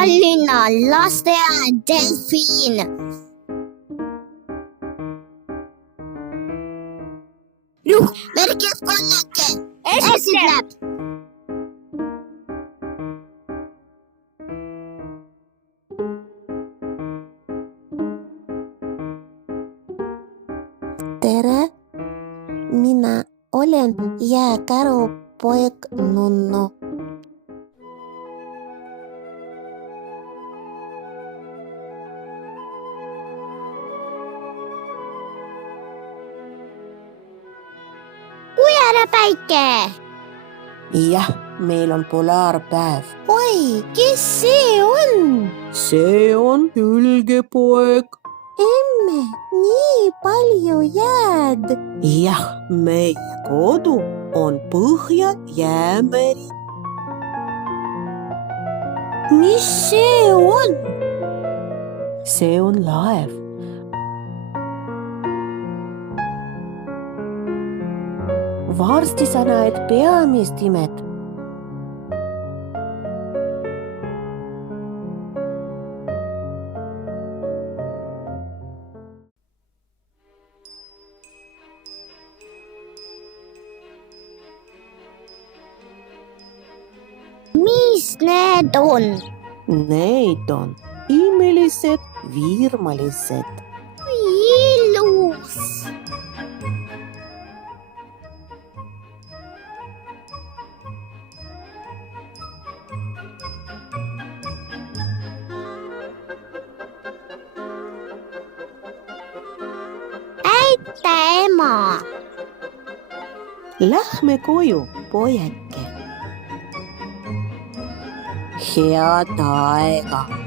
Tallinna lasteaed Delfiin. Märkiskolleke esitleb. Tere, mina olen jääkärupoeg Nunnu. Päike. Jah, meil on polaarpäev. Oi, kes see on? See on Hülgepoeg. Emme, nii palju jääd. Jah, meie kodu on Põhja-Jäämeri. Mis see on? See on laev. Varsti sa näed peamist imet. Mis need on? Need on imelised virmalised. Ilus. Ema. Lähme koju, pojake. Head aega.